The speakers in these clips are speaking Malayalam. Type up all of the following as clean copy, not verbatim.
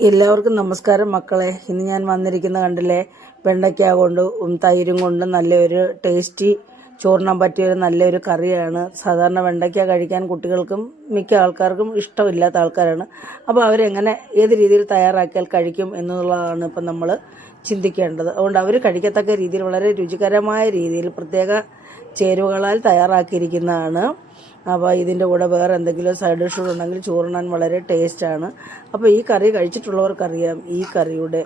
എല്ലാവർക്കും നമസ്കാരം മക്കളെ. ഇന്ന് ഞാൻ വന്നിരിക്കുന്ന കണ്ടില്ലേ, വെണ്ടയ്ക്ക കൊണ്ട് തൈരും കൊണ്ട് നല്ലൊരു ടേസ്റ്റി ചോറിനാൻ പറ്റിയൊരു നല്ലൊരു കറിയാണ്. സാധാരണ വെണ്ടയ്ക്ക കഴിക്കാൻ കുട്ടികൾക്കും മിക്ക ആൾക്കാർക്കും ഇഷ്ടമില്ലാത്ത ആൾക്കാരാണ്. അപ്പോൾ അവരെങ്ങനെ ഏത് രീതിയിൽ തയ്യാറാക്കിയാൽ കഴിക്കും എന്നുള്ളതാണ് ഇപ്പം നമ്മൾ ചിന്തിക്കേണ്ടത്. അതുകൊണ്ട് അവർ കഴിക്കത്തക്ക രീതിയിൽ വളരെ രുചികരമായ രീതിയിൽ പ്രത്യേക ചേരുവകളാൽ തയ്യാറാക്കിയിരിക്കുന്നതാണ്. അപ്പോൾ ഇതിൻ്റെ കൂടെ വേറെ എന്തെങ്കിലും സൈഡ് ഡിഷ് ഉണ്ടെങ്കിൽ ചോറുണ്ണാൻ വളരെ ടേസ്റ്റാണ്. അപ്പോൾ ഈ കറി കഴിച്ചിട്ടുള്ളവർക്കറിയാം ഈ കറിയുടെ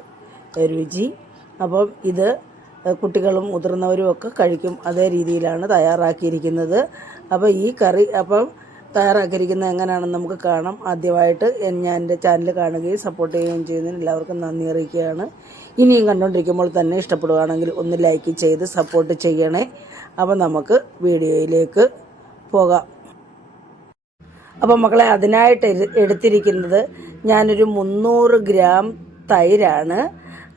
രുചി. അപ്പം ഇത് കുട്ടികളും മുതിർന്നവരും ഒക്കെ കഴിക്കും. അതേ രീതിയിലാണ് തയ്യാറാക്കിയിരിക്കുന്നത്. അപ്പോൾ ഈ കറി തയ്യാറാക്കിയിരിക്കുന്നത് എങ്ങനെയാണെന്ന് നമുക്ക് കാണാം. ആദ്യമായിട്ട് ഞാൻ എൻ്റെ ചാനൽ കാണുകയും സപ്പോർട്ട് ചെയ്യുകയും ചെയ്യുന്നതിന് എല്ലാവർക്കും നന്ദി അറിയിക്കുകയാണ്. ഇനിയും കണ്ടുകൊണ്ടിരിക്കുമ്പോൾ തന്നെ ഇഷ്ടപ്പെടുകയാണെങ്കിൽ ഒന്ന് ലൈക്ക് ചെയ്ത് സപ്പോർട്ട് ചെയ്യണേ. അപ്പോൾ നമുക്ക് വീഡിയോയിലേക്ക് പോകാം. അപ്പോൾ മക്കളെ, അതിനായിട്ട് എടുത്തിരിക്കുന്നത് ഞാനൊരു 300 ഗ്രാം തൈരാണ്.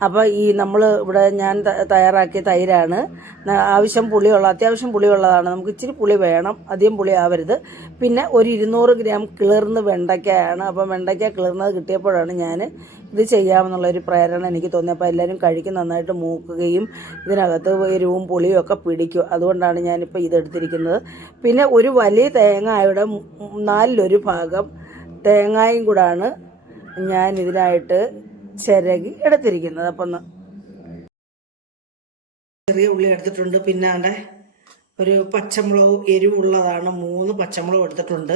അപ്പോൾ നമ്മൾ ഇവിടെ ഞാൻ തയ്യാറാക്കിയ തൈരാണ്. അത്യാവശ്യം പുളിയുള്ളതാണ്. നമുക്ക് ഇച്ചിരി പുളി വേണം, അധികം പുളി ആവരുത്. പിന്നെ ഒരു 200 ഗ്രാം കിളിർന്ന് വെണ്ടയ്ക്കയാണ്. അപ്പം വെണ്ടയ്ക്ക കിളിർന്നത് കിട്ടിയപ്പോഴാണ് ഞാൻ ഇത് ചെയ്യാമെന്നുള്ളൊരു പ്രേരണ എനിക്ക് തോന്നി. അപ്പോൾ എല്ലാവരും കഴിക്കും, നന്നായിട്ട് മൂക്കുകയും ഇതിനകത്ത് എരിവും പുളിയും ഒക്കെ പിടിക്കും. അതുകൊണ്ടാണ് ഞാനിപ്പോൾ ഇതെടുത്തിരിക്കുന്നത്. പിന്നെ ഒരു വലിയ തേങ്ങയുടെ 4/1 ഭാഗം തേങ്ങയും കൂടാണ് ഞാൻ ഇതിനായിട്ട് ചിരകി എടുത്തിരിക്കുന്നത്. അപ്പം ചെറിയ ഉള്ളി എടുത്തിട്ടുണ്ട്. പിന്നെ അവിടെ ഒരു പച്ചമുളക് എരിവുള്ളതാണ്, 3 പച്ചമുളക് എടുത്തിട്ടുണ്ട്.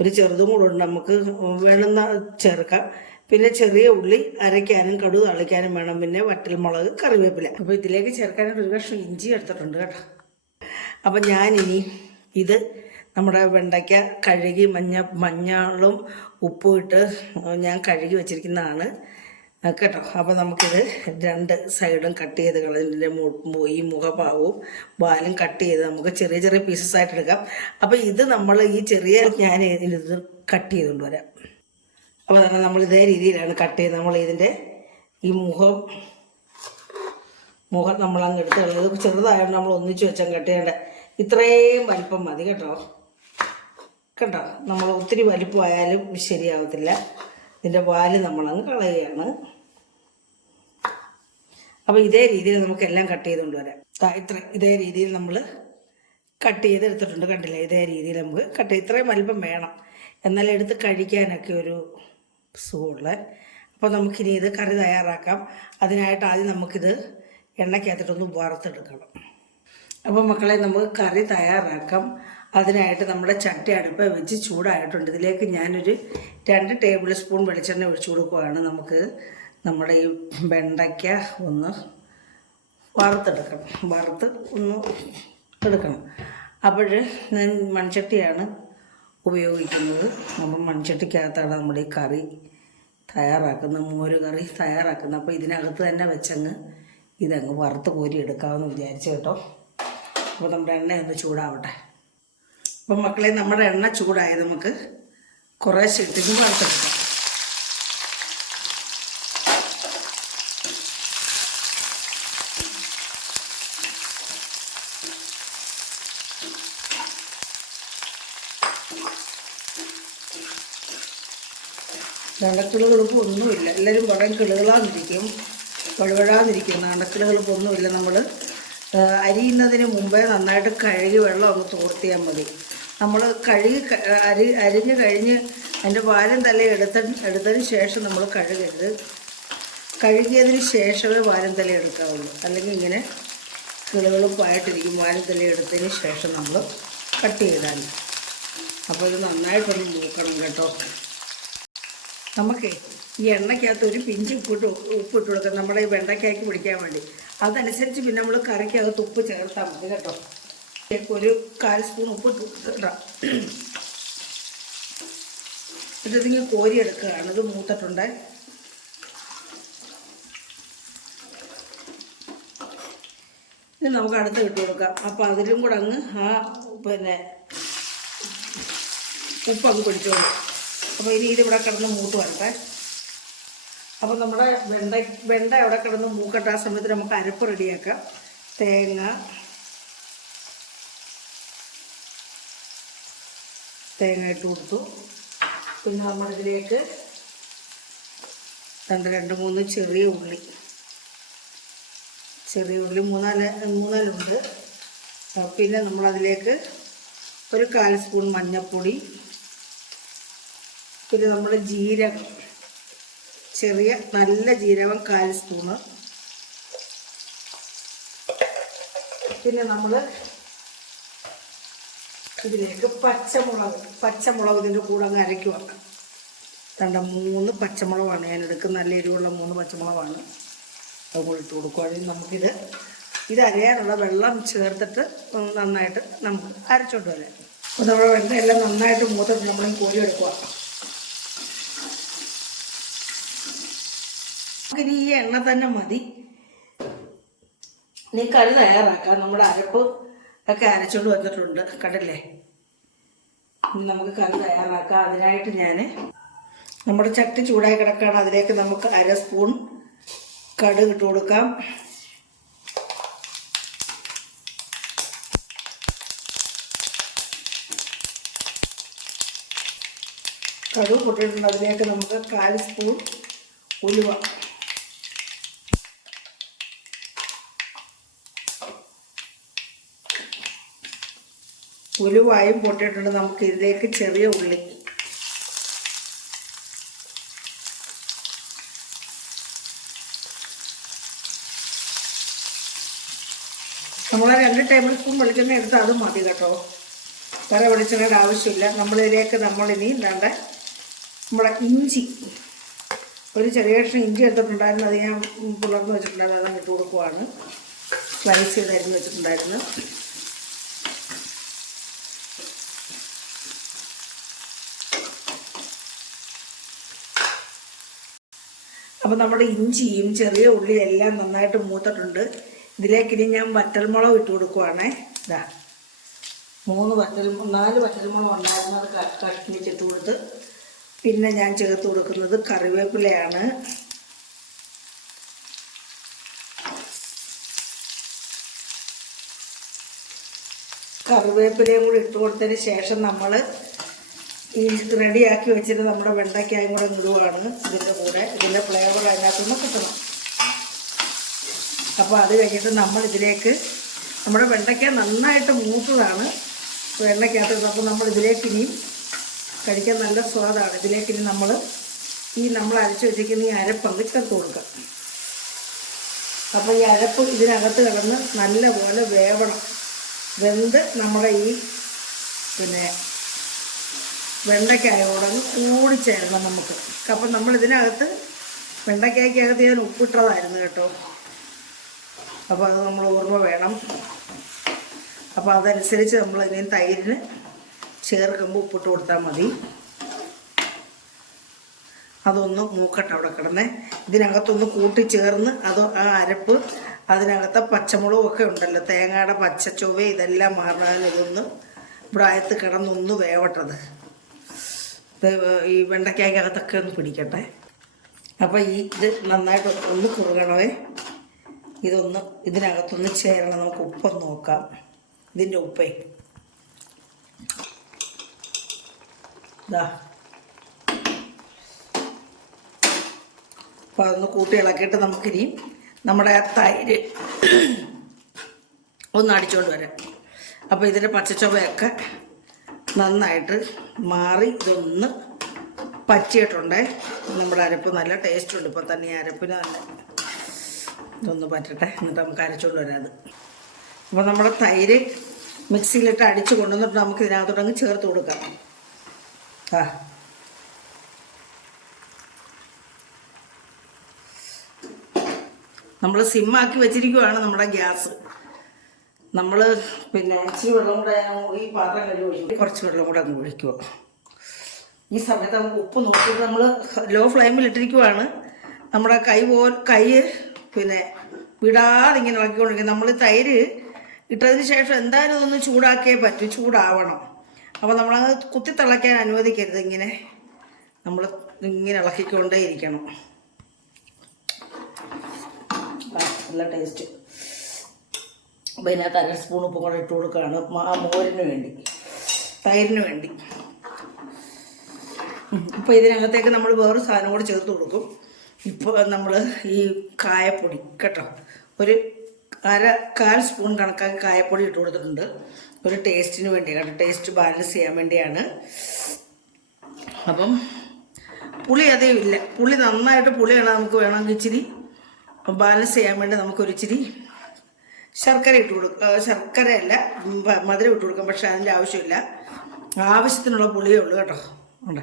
ഒരു ചെറുതും കൂടെ ഉണ്ട്, നമുക്ക് വേണമെന്ന ചേർക്കാം. പിന്നെ ചെറിയ ഉള്ളി അരയ്ക്കാനും കടുക് തളിക്കാനും വേണം. പിന്നെ വറ്റൽമുളക്, കറിവേപ്പില. അപ്പോൾ ഇതിലേക്ക് ചേർക്കാനായിട്ട് ഒരു കഷ്ണം ഇഞ്ചി എടുത്തിട്ടുണ്ട് കേട്ടോ. അപ്പം ഞാനിനി ഇത് നമ്മുടെ വെണ്ടയ്ക്ക കഴുകി മഞ്ഞളും ഉപ്പും ഇട്ട് ഞാൻ കഴുകി വെച്ചിരിക്കുന്നതാണ് കേട്ടോ. അപ്പോൾ നമുക്കിത് 2 സൈഡും കട്ട് ചെയ്ത് കളഞ്ഞതിൻ്റെ ഈ മുഖഭാഗവും വാലും കട്ട് ചെയ്ത് നമുക്ക് ചെറിയ ചെറിയ പീസസ് ആയിട്ട് എടുക്കാം. അപ്പോൾ ഇത് നമ്മൾ ഈ ഞാൻ ഇത് കട്ട് ചെയ്തുകൊണ്ട് വരാം. അപ്പോൾ തന്നെ നമ്മൾ ഇതേ രീതിയിലാണ് കട്ട് ചെയ്ത് നമ്മൾ ഇതിൻ്റെ ഈ മുഖം നമ്മളങ്ങ് എടുത്ത് കളഞ്ഞത്. ചെറുതായതുകൊണ്ട് നമ്മൾ ഒന്നിച്ച് വെച്ചാൽ കട്ട് ചെയ്യേണ്ട. ഇത്രയും വലിപ്പം മതി കേട്ടോ. കേട്ടോ, നമ്മൾ ഒത്തിരി വലിപ്പമായാലും ശരിയാവത്തില്ല. ഇതിൻ്റെ വാല് നമ്മളങ്ങ് കളയുകയാണ്. അപ്പോൾ ഇതേ രീതിയിൽ നമുക്കെല്ലാം കട്ട് ചെയ്തുകൊണ്ട് വരാം. ഇതേ രീതിയിൽ നമ്മൾ കട്ട് ചെയ്തെടുത്തിട്ടുണ്ട്. കണ്ടില്ലേ, ഇതേ രീതിയിൽ നമുക്ക് കട്ട് ചെയ്ത് ഇത്രയും വലിപ്പം വേണം, എന്നാലും എടുത്ത് കഴിക്കാനൊക്കെ ഒരു സുഖമുള്ളത്. അപ്പോൾ നമുക്കിനി ഇത് കറി തയ്യാറാക്കാം. അതിനായിട്ട് ആദ്യം നമുക്കിത് എണ്ണയ്ക്കകത്തിട്ടൊന്ന് വറുത്തെടുക്കണം. അപ്പോൾ മക്കളെ, നമുക്ക് കറി തയ്യാറാക്കാം. അതിനായിട്ട് നമ്മുടെ ചട്ടി അടുപ്പ് വെച്ച് ചൂടായിട്ടുണ്ട്. ഇതിലേക്ക് ഞാനൊരു 2 ടേബിൾ സ്പൂൺ വെളിച്ചെണ്ണ ഒഴിച്ചു കൊടുക്കുകയാണ്. നമുക്ക് നമ്മുടെ ഈ വെണ്ടയ്ക്ക ഒന്ന് വറുത്ത് ഒന്ന് എടുക്കണം. അപ്പോൾ ഞാൻ മൺചട്ടിയാണ് ഉപയോഗിക്കുന്നത്. അപ്പം മൺചട്ടിക്കകത്താണ് നമ്മുടെ ഈ കറി തയ്യാറാക്കുന്നത്, മോര് കറി തയ്യാറാക്കുന്നത്. അപ്പോൾ ഇതിനകത്ത് തന്നെ വെച്ചങ്ങ് ഇതങ്ങ് വറുത്ത് കോരി എടുക്കാമെന്ന് വിചാരിച്ചു കേട്ടോ. അപ്പോൾ നമ്മുടെ എണ്ണ ഒന്ന് ചൂടാവട്ടെ. അപ്പം മക്കളെ, നമ്മുടെ എണ്ണ ചൂടായി നമുക്ക് കുറേശ്ശെ ഇട്ടിട്ട് വറുത്തെടുക്കാം. അണ്ടക്കിളുകൾക്ക് ഒന്നുമില്ല. എല്ലാവരും പറയും കിളുകളാന്നിരിക്കും, വഴുവഴാന്നിരിക്കും. അണ്ടക്കിളുകൾക്ക് ഒന്നുമില്ല. നമ്മൾ അരിയുന്നതിന് മുമ്പേ നന്നായിട്ട് കഴുകി വെള്ളം ഒന്ന് തോർത്തിയാൽ മതി. നമ്മൾ അരിഞ്ഞ് കഴിഞ്ഞ് അതിൻ്റെ വാലും തലയും എടുത്തതിന് ശേഷം നമ്മൾ കഴുകരുത്. കഴുകിയതിന് ശേഷമേ വാലും തലയും എടുക്കാവുള്ളൂ. അല്ലെങ്കിൽ ഇങ്ങനെ കിളുകളുപ്പായിട്ടിരിക്കും. വാലും തലയും എടുത്തതിന് ശേഷം നമ്മൾ കട്ട് ചെയ്താൽ. അപ്പോൾ ഇത് നന്നായിട്ടൊന്ന് നോക്കണം കേട്ടോ. നമുക്ക് ഈ എണ്ണയ്ക്കകത്ത് ഒരു പിഞ്ച് ഉപ്പിട്ട് കൊടുക്കാം, നമ്മുടെ ഈ വെണ്ടയ്ക്കായ്ക്ക് പിടിക്കാൻ വേണ്ടി. അതനുസരിച്ച് പിന്നെ നമ്മൾ കറിക്കകത്ത് ഉപ്പ് ചേർത്താൽ മതി കേട്ടോ. ഒരു 1/4 സ്പൂൺ ഉപ്പ് ഇട്ടാം. ഇതിങ്ങനെ കോരിയെടുക്കുകയാണ്. ഇത് മൂത്തിട്ടുണ്ട്. ഇത് നമുക്ക് അടുത്ത് ഇട്ട് കൊടുക്കാം. അപ്പോൾ അതിലും കൂടെ അങ്ങ് പിന്നെ ഉപ്പങ്ങ് പിടിച്ചോളൂ. അപ്പോൾ ഇനി ഇതിവിടെ കിടന്ന് മൂത്ത് വരട്ടെ. അപ്പോൾ നമ്മുടെ വെണ്ട ഇവിടെ കിടന്ന് മൂക്കട്ടെ. ആ സമയത്ത് നമുക്ക് അരപ്പ് റെഡിയാക്കാം. തേങ്ങ ഇട്ട് കൊടുത്തു. പിന്നെ നമ്മളിതിലേക്ക് രണ്ട് മൂന്ന് ചെറിയ ഉള്ളി മൂന്നാലുണ്ട്. പിന്നെ നമ്മളതിലേക്ക് ഒരു 1/4 സ്പൂൺ മഞ്ഞൾപ്പൊടി, പിന്നെ നമ്മുടെ ജീരകം, നല്ല ജീരകം 1/4 സ്പൂണ്. പിന്നെ നമ്മൾ ഇതിലേക്ക് പച്ചമുളക് ഇതിൻ്റെ കൂടെ അങ്ങ് അരയ്ക്ക് വെക്കാം. 3 പച്ചമുളകാണ് ഞാൻ എടുക്കുന്നത്. നല്ല എരിവുള്ള 3 പച്ചമുളകാണ്. അതുകൂടി ഇട്ട് കൊടുക്കുകയാണെങ്കിൽ നമുക്കിത് അരയാനുള്ള വെള്ളം ചേർത്തിട്ട് നന്നായിട്ട് നമുക്ക് അരച്ചോണ്ട് വരാം. അപ്പോൾ നമ്മുടെ വെണ്ണയെല്ലാം നന്നായിട്ട് മൂത്തിട്ട് നമ്മൾ കോരി എടുക്കുക. നമുക്കിനി ഈ എണ്ണ തന്നെ മതി. ഇനി കറി തയ്യാറാക്കാം. നമ്മുടെ അരപ്പ് ഒക്കെ അരച്ചോണ്ട് വന്നിട്ടുണ്ട്, കണ്ടില്ലേ? ഇനി നമുക്ക് കറി തയ്യാറാക്കാം. അതിനായിട്ട് നമ്മുടെ ചട്ടി ചൂടായി കിടക്കുകയാണ്. അതിലേക്ക് നമുക്ക് 1/2 സ്പൂൺ കടുക് ഇട്ട് കൊടുക്കാം. കടുക് പൊട്ടിയിട്ടുണ്ട്. അതിലേക്ക് നമുക്ക് 1/4 സ്പൂൺ ഉലുവ, ഉലുവായും പൊട്ടിയിട്ടുണ്ട്. നമുക്ക് ഇതിലേക്ക് ചെറിയ ഉള്ളി, നമ്മൾ 2 ടേബിൾ സ്പൂൺ വെളിച്ചെണ്ണ എടുത്ത് അത് മതി കേട്ടോ. വേറെ വെളിച്ചെണ്ണയുടെ ആവശ്യമില്ല. നമ്മളിതിലേക്ക് നമ്മളിനി നമ്മുടെ ഇഞ്ചി, ഒരു ചെറിയ കഷ്ണം ഇഞ്ചി എടുത്തിട്ടുണ്ടായിരുന്നു. അത് ഞാൻ പുലർന്ന് വെച്ചിട്ടുണ്ടായിരുന്നു. അത് ഇട്ട് കൊടുക്കുവാണ്. സ്ലൈസ് ചെയ്ത് അരിഞ്ഞ് വെച്ചിട്ടുണ്ടായിരുന്നു. അപ്പോൾ നമ്മുടെ ഇഞ്ചിയും ചെറിയ ഉള്ളിയും എല്ലാം നന്നായിട്ട് മൂത്തിട്ടുണ്ട്. ഇതിലേക്കിനി ഞാൻ വറ്റൽമുളക് ഇട്ട് കൊടുക്കുവാണേ. 4 വറ്റൽമുളക് ഉണ്ടായിരുന്നു. അത് കഷ്ണിച്ചിട്ട് കൊടുത്ത് പിന്നെ ഞാൻ ചേർത്ത് കൊടുക്കുന്നത് കറിവേപ്പിലയാണ്. കറിവേപ്പിലയും കൂടി ഇട്ട് കൊടുത്തതിന് ശേഷം നമ്മൾ ഈ റെഡിയാക്കി വെച്ചിട്ട് നമ്മുടെ വെണ്ടയ്ക്കായും കൂടെ ഇടുവാണ് ഇതിൻ്റെ കൂടെ. ഇതിൻ്റെ ഫ്ലേവർ അതിനകത്തുനിന്ന് കിട്ടണം. അപ്പോൾ അത് കഴിഞ്ഞിട്ട് നമ്മളിതിലേക്ക് നമ്മുടെ വെണ്ടയ്ക്ക നന്നായിട്ട് മൂത്തതാണ് വെണ്ടയ്ക്കകത്ത്. അപ്പോൾ നമ്മളിതിലേക്ക് ഇനിയും കഴിക്കാൻ നല്ല സ്വാദാണ്. ഇതിലേക്കിനി നമ്മൾ അരച്ച് വെച്ചിരിക്കുന്ന ഈ അരപ്പങ്ങ് ചേർത്ത് കൊടുക്കാം. അപ്പോൾ ഈ അരപ്പ് ഇതിനകത്ത് കിടന്ന് നല്ലപോലെ വേവണം. വെന്ത് നമ്മുടെ ഈ വെണ്ടയ്ക്കായോടങ്ങ് കൂടിച്ചേരണം നമുക്ക്. അപ്പം നമ്മളിതിനകത്ത് വെണ്ടയ്ക്കായ്ക്കകത്ത് ഞാൻ ഉപ്പിട്ടതായിരുന്നു കേട്ടോ. അപ്പോൾ അത് നമ്മൾ ഓർമ്മ വേണം. അപ്പോൾ അതനുസരിച്ച് നമ്മളിനി തൈരിന് ചേർക്കുമ്പോൾ ഉപ്പിട്ട് കൊടുത്താൽ മതി. അതൊന്ന് മൂക്കട്ടെ അവിടെ കിടന്നേ. ഇതിനകത്തൊന്ന് കൂട്ടിച്ചേർന്ന് ആ അരപ്പ് അതിനകത്തെ പച്ചമുളകും ഒക്കെ ഉണ്ടല്ലോ, തേങ്ങയുടെ പച്ചച്ചൊവ്വ ഇതെല്ലാം മാറാൻ ഇതൊന്ന് പ്രായത്ത് കിടന്നൊന്ന് വേവട്ടത്. ഈ വെണ്ടയ്ക്കകത്തൊക്കെ ഒന്ന് പിടിക്കട്ടെ. അപ്പോൾ ഇത് നന്നായിട്ട് ഒന്ന് കുറുകണമേ. ഇതിനകത്തൊന്ന് ചേരണം. നമുക്ക് ഉപ്പൊന്ന് നോക്കാം. ഇതിൻ്റെ ഉപ്പേ അപ്പോൾ അതൊന്ന് കൂട്ടി ഇളക്കിയിട്ട് നമുക്കിനി നമ്മുടെ തൈര് ഒന്ന് അടിച്ചുകൊണ്ട് വരാം. അപ്പോൾ ഇതിൻ്റെ പച്ചച്ചൊവയൊക്കെ നന്നായിട്ട് മാറി ഇതൊന്ന് പറ്റിയിട്ടുണ്ടേ. നമ്മുടെ അരപ്പ് നല്ല ടേസ്റ്റ് ഉണ്ട്. ഇപ്പോൾ തന്നെ ഈ അരപ്പിന് തന്നെ ഇതൊന്ന് പറ്റട്ടെ. എന്നിട്ട് നമുക്ക് അരച്ചുകൊണ്ട് വരാം. അപ്പോൾ നമ്മുടെ തൈര് മിക്സിയിലിട്ട് അടിച്ച് കൊണ്ടുവന്നിട്ട് നമുക്ക് ഇതിനകത്തോട്ടങ്ങ് ചേർത്ത് കൊടുക്കാം. നമ്മൾ സിമ്മാക്കി വെച്ചിരിക്കുവാണ് നമ്മുടെ ഗ്യാസ്. നമ്മൾ ഇച്ചിരി വെള്ളം കൂടെ ഈ പാത്രം കഴുകി ഒഴിക്കും. കുറച്ച് വെള്ളം കൂടെ അങ്ങ് ഒഴിക്കുക. ഈ സമയത്ത് നമുക്ക് ഉപ്പ് നോക്കിയിട്ട് നമ്മൾ ലോ ഫ്ലെയിമിൽ ഇട്ടിരിക്കുവാണ്. നമ്മുടെ കൈ വിടാതെ ഇങ്ങനെ ഇളക്കിക്കൊണ്ടിരിക്കും. നമ്മൾ തൈര് ഇട്ടതിന് ശേഷം എന്തായാലും ഇതൊന്ന് ചൂടാക്കിയേ പറ്റൂ, ചൂടാവണം. അപ്പോൾ നമ്മളങ്ങ് കുത്തി തിളയ്ക്കാൻ അനുവദിക്കരുത്. നമ്മൾ ഇങ്ങനെ ഇളക്കിക്കൊണ്ടേ ഇരിക്കണം. നല്ല ടേസ്റ്റ്. അപ്പോൾ ഇതിനകത്ത് 1/2 സ്പൂൺ ഉപ്പും കൂടെ ഇട്ട് കൊടുക്കുകയാണ് മോരിന് വേണ്ടി, തൈരിന് വേണ്ടി. ഇപ്പോൾ ഇതിനകത്തേക്ക് നമ്മൾ വേറൊരു സാധനം കൂടെ ചേർത്ത് കൊടുക്കും. ഇപ്പോൾ നമ്മൾ ഈ കായപ്പൊടി കേട്ടോ, ഒരു കാൽ സ്പൂൺ കണക്കാക്കി കായപ്പൊടി ഇട്ട് കൊടുത്തിട്ടുണ്ട്. ഒരു ടേസ്റ്റിന് വേണ്ടി കേട്ടോ, ടേസ്റ്റ് ബാലൻസ് ചെയ്യാൻ വേണ്ടിയാണ്. അപ്പം പുളി അതേ ഇല്ല, പുളി നന്നായിട്ട് പുളിയാണ് നമുക്ക് വേണമെങ്കിൽ ഇച്ചിരി ബാലൻസ് ചെയ്യാൻ വേണ്ടി നമുക്കൊരു ഇച്ചിരി ശർക്കര ഇട്ട് കൊടുക്കുക. ശർക്കരയല്ല, മധുരം ഇട്ട് കൊടുക്കാം, പക്ഷെ അതിൻ്റെ ആവശ്യമില്ല. ആവശ്യത്തിനുള്ള പുളിയേ ഉള്ളൂ കേട്ടോ. ഉണ്ട്.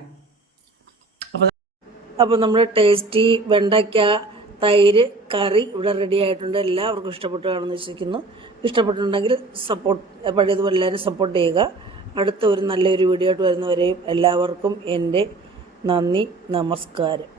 അപ്പോൾ നമ്മുടെ ടേസ്റ്റി വെണ്ടയ്ക്ക തൈര് കറി ഇവിടെ റെഡി ആയിട്ടുണ്ട്. എല്ലാവർക്കും ഇഷ്ടപ്പെട്ടു കാണുമെന്ന് വിശ്വസിക്കുന്നു. ഇഷ്ടപ്പെട്ടിട്ടുണ്ടെങ്കിൽ പഴയതുപോലെ എല്ലാവരും സപ്പോർട്ട് ചെയ്യുക. അടുത്ത ഒരു നല്ലൊരു വീഡിയോ ആയിട്ട് വരുന്നവരെയും എല്ലാവർക്കും എൻ്റെ നന്ദി, നമസ്കാരം.